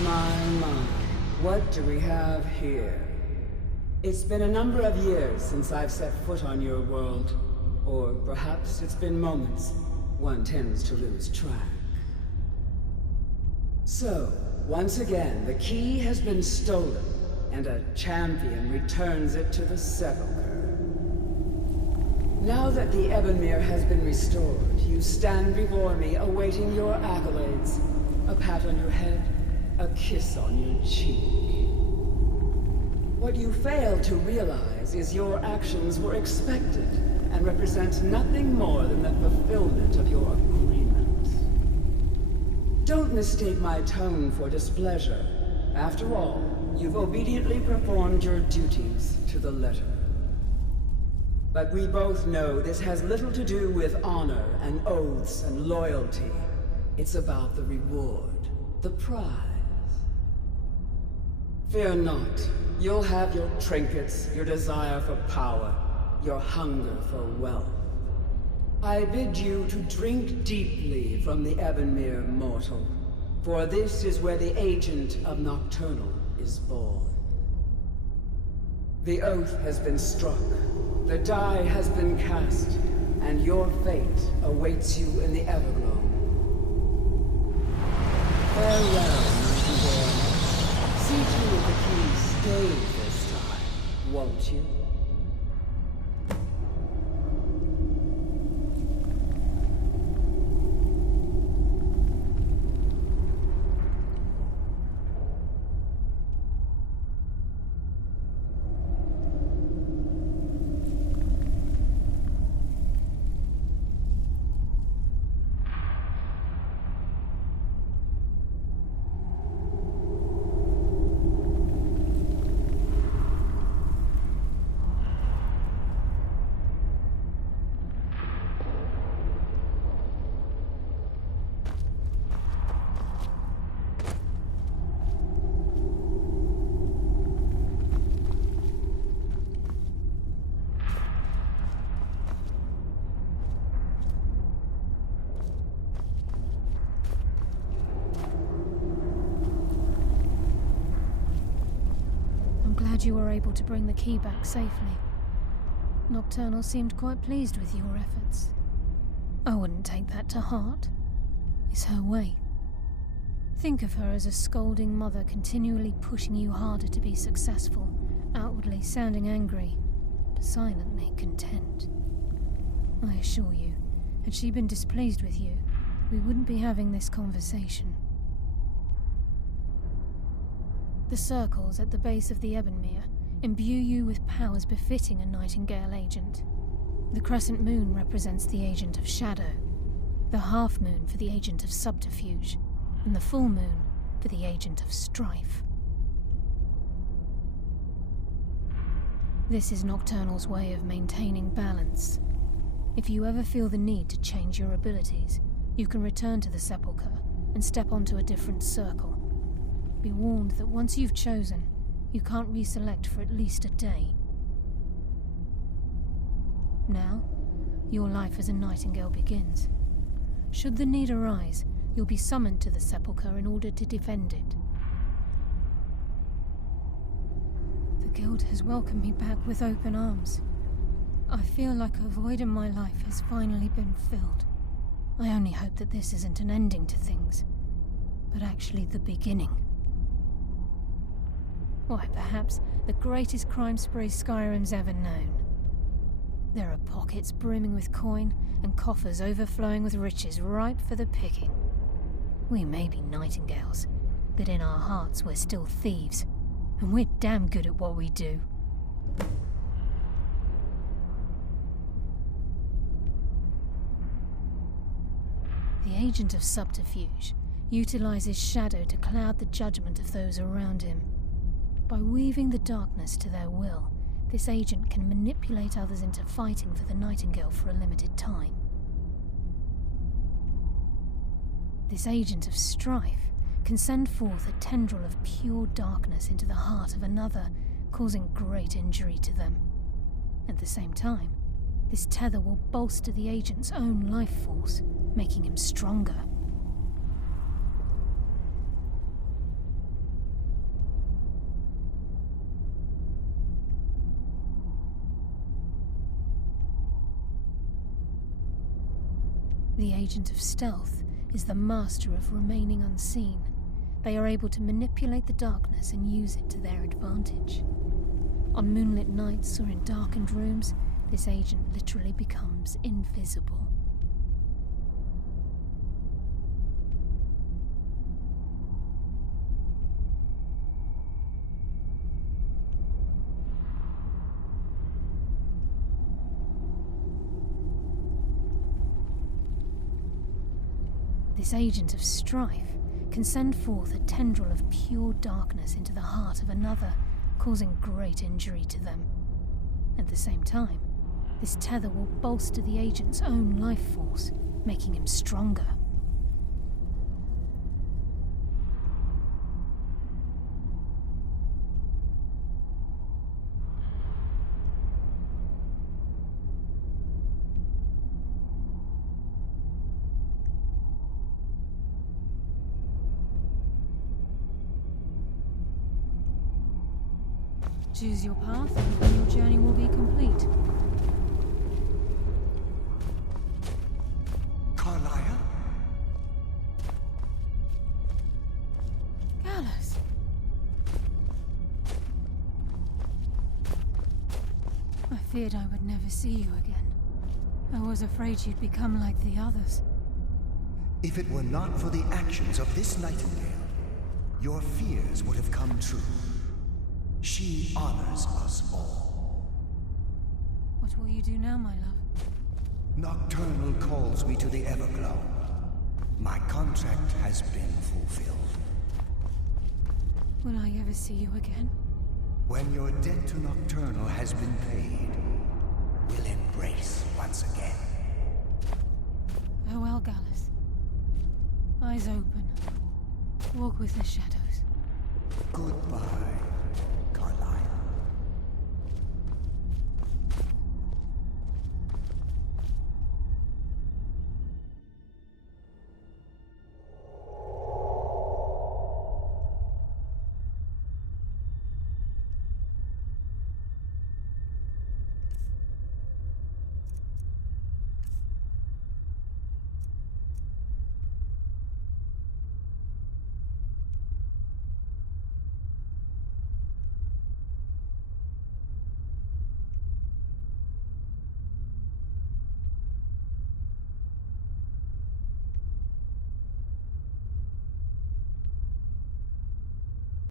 My, what do we have here? It's been a number of years since I've set foot on your world. Or perhaps it's been moments. One tends to lose track. So, once again, the key has been stolen, and a champion returns it to the Sepulchre. Now that the Ebonmere has been restored, you stand before me awaiting your accolades. A pat on your head, a kiss on your cheek. What you fail to realize is your actions were expected and represent nothing more than the fulfillment of your agreement. Don't mistake my tone for displeasure. After all, you've obediently performed your duties to the letter. But we both know this has little to do with honor and oaths and loyalty. It's about the reward, the prize. Fear not. You'll have your trinkets, your desire for power, your hunger for wealth. I bid you to drink deeply from the Ebonmere mortal, for this is where the agent of Nocturnal is born. The oath has been struck, the die has been cast, and your fate awaits you in the Everglow. Farewell, Nightingale. See to it the key stays this time, won't you? You were able to bring the key back safely. Nocturnal seemed quite pleased with your efforts. I wouldn't take that to heart. It's her way. Think of her as a scolding mother continually pushing you harder to be successful, outwardly sounding angry, but silently content. I assure you, had she been displeased with you, we wouldn't be having this conversation. The circles at the base of the Ebonmere imbue you with powers befitting a Nightingale agent. The crescent moon represents the agent of shadow, the half moon for the agent of subterfuge, and the full moon for the agent of strife. This is Nocturnal's way of maintaining balance. If you ever feel the need to change your abilities, you can return to the Sepulchre and step onto a different circle. Be warned that once you've chosen, you can't reselect for at least a day. Now, your life as a Nightingale begins. Should the need arise, you'll be summoned to the Sepulchre in order to defend it. The Guild has welcomed me back with open arms. I feel like a void in my life has finally been filled. I only hope that this isn't an ending to things, but actually the beginning. Why, perhaps the greatest crime spree Skyrim's ever known. There are pockets brimming with coin and coffers overflowing with riches ripe for the picking. We may be Nightingales, but in our hearts we're still thieves, and we're damn good at what we do. The agent of subterfuge utilizes shadow to cloud the judgment of those around him. By weaving the darkness to their will, this agent can manipulate others into fighting for the Nightingale for a limited time. This agent of strife can send forth a tendril of pure darkness into the heart of another, causing great injury to them. At the same time, this tether will bolster the agent's own life force, making him stronger. The agent of stealth is the master of remaining unseen. They are able to manipulate the darkness and use it to their advantage. On moonlit nights or in darkened rooms, this agent literally becomes invisible. This agent of strife can send forth a tendril of pure darkness into the heart of another, causing great injury to them. At the same time, this tether will bolster the agent's own life force, making him stronger. Choose your path, and your journey will be complete. Carlia? Gallus! I feared I would never see you again. I was afraid you'd become like the others. If it were not for the actions of this nightingale, your fears would have come true. She honors us all. What will you do now, my love? Nocturnal calls me to the Everglow. My contract has been fulfilled. Will I ever see you again? When your debt to Nocturnal has been paid, we'll embrace once again. Farewell, Gallus. Eyes open. Walk with the shadows. Goodbye.